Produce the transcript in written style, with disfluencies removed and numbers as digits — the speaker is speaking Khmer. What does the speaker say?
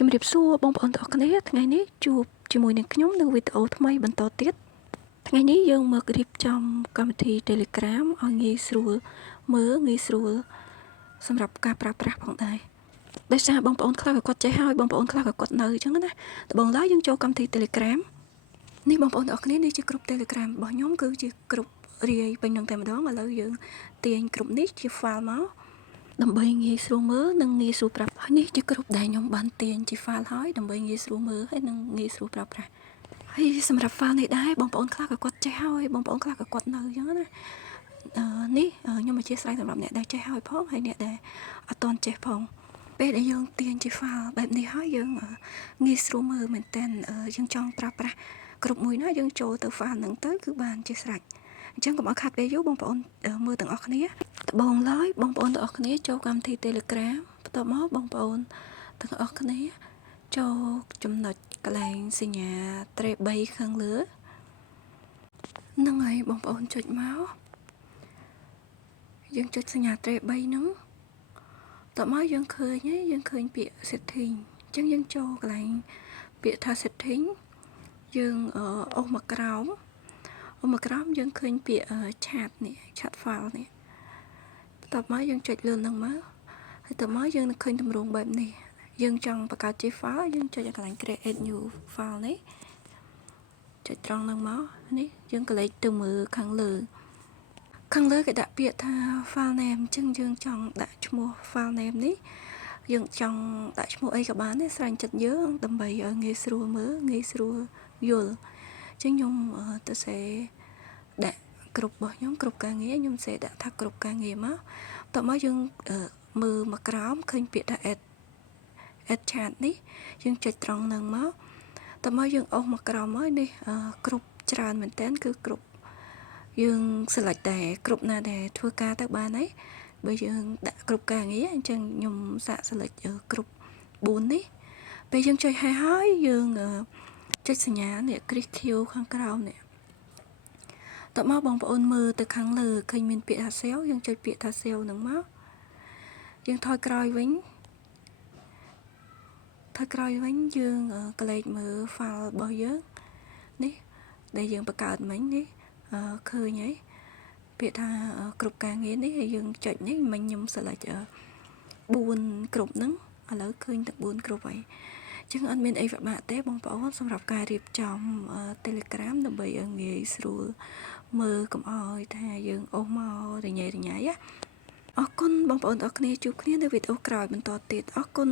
ជំរាបសួរបងប្អូនទាំងអស់គ្នាថ្ងៃនេះជួបជាមួយនឹងខ្ញុំនៅវីដេអូថ្មីបន្តទៀតថ្ងៃនេះយើងមករៀបចំកម្មវិធី Telegram ឲ្យងាយស្រួលមើលងាយស្រួលសម្រាប់ការប្រើប្រាស់ផងដែរដោយសារបងប្អូនខ្លះក៏គាត់ចេះហើយបងប្អូនខ្លះក៏គាត់នៅអញ្ចឹងណាដំបូងឡើយយើងចូលកម្មវិធី Telegram នេះបងប្អូនទាំងអស់គ្នានេះជាក្រុម Telegram របស់ខ្ញុំគឺជាក្រុមរាយពេញនឹងតែម្ដងឥឡូវយើងទាញក្រុមនេះជា file មកដើម្បីងាយស្រួលមើលនិងងាយស្រួលប្រើប្រាស់នេះជាក្រុមដែលខ្ញុំបានទាញជា file ហើយដើម្បីងាយស្រួលមើលហើយនិងងាយស្រួលប្រើប្រាស់ហើយសម្រាប់ file នេះដែរបងប្អូនខ្លះក៏គាត់ចេះហើយបងប្អូនខ្លះក៏គាត់នៅអញ្ចឹងណានេះខ្ញុំអធិស្ឋានសម្រាប់អ្នកដែលចេះហើយផងហើយអ្នកដែលអត់ទាន់ចេះផងពេលដែលយើងទាញជា file បែបនេះហើយយើងងាយស្រួលមើលមែនតើយើងចង់ប្រើប្រាស់គ្រប់មួយណាយើងចូលទៅ file ហ្នឹងទៅគឺបានជាស្រេចអញ្ចឹងកុំឲ្យខាត់ពេលយូរបងប្អូនមើលទាំងអស់គ្នាដំបូងឡើយបងប្អូនទាំងអស់គ្នាចូលកម្មវិធី Telegram បន្ទាប់មកបងប្អូនទាំងអស់គ្នាចូលចំណុចកន្លែងសញ្ញាត្រេ3ខាងលើហ្នឹងហើយបងប្អូនចុចមកយើងចុចសញ្ញាត្រេ3ហ្នឹងតោះមកយើងឃើញពាក្យ setting អញ្ចឹងយើងចូលកន្លែងពាក្យថា setting យើងអូសមកក្រោមយើងឃើញពាក្យ chat នេះ chat file នេះបន្ទាប់មកយើងចុចលើហ្នឹងមកហើយតមកយើងនឹងឃើញទម្រង់បែបនេះយើងចង់បង្កើតជា file យើងចុចកន្លែង create new file នេះចុចត្រង់ហ្នឹងមកនេះយើងកលេចទៅមើលខាងលើគេដាក់ពាក្យថា file name អញ្ចឹងយើងចង់ដាក់ឈ្មោះ file name នេះយើងចង់ដាក់ឈ្មោះអីក៏បានដែរស្រាញ់ចិត្តយើងដើម្បីឲ្យងាយស្រួលមើលងាយស្រួលយល់អញ្ចឹងខ្ញុំទៅសេដាក់ក្រុមរបស់ខ្ញុំក្រុមការងារខ្ញុំសេដាក់ថាក្រុមការងារមកតោះមកយើងមើលមកក្រោមឃើញពាក្យថា add chat នេះយើងចុចត្រង់ហ្នឹងមកតោះមកយើងអូសមកក្រោមហើយនេះក្រុមច្រើនមែនតើគឺក្រុមយើង select តែក្រុមណាដែលធ្វើការទៅបានហើយបើយើងដាក់ក្រុមការងារអញ្ចឹងខ្ញុំសាក select ក្រុម4នេះពេលយើងចុចហើយយើងចុចសញ្ញានេះ click Q ខាងក្រោមនេះតោះមកបងប្អូនមើលទៅខាងលើឃើញមានពាក្យថា save យើងចុចពាក្យថា save ហ្នឹងមកយើងថយក្រោយវិញយើងក្លែកមើល file របស់យើងនេះដែលយើងបង្កើតមិញនេះឃើញហើយពាក្យថាគ្រប់ការងារនេះហើយយើងចុចនេះមិញខ្ញុំ select 4គ្រប់ហ្នឹងឥឡូវឃើញទាំង4គ្រប់ហើយអញ្ចឹងអត់មានអីពិបាកទេបងប្អូនសម្រាប់ការរៀបចំ Telegram ដើម្បីឲ្យងាយស្រួលមើលកុំឲ្យថាយើងអូសមករញ៉េរញ៉ៃណាអរគុណបងប្អូនទាំងអស់គ្នាជួបគ្នានៅវីដេអូក្រោយបន្តទៀតអរគុណ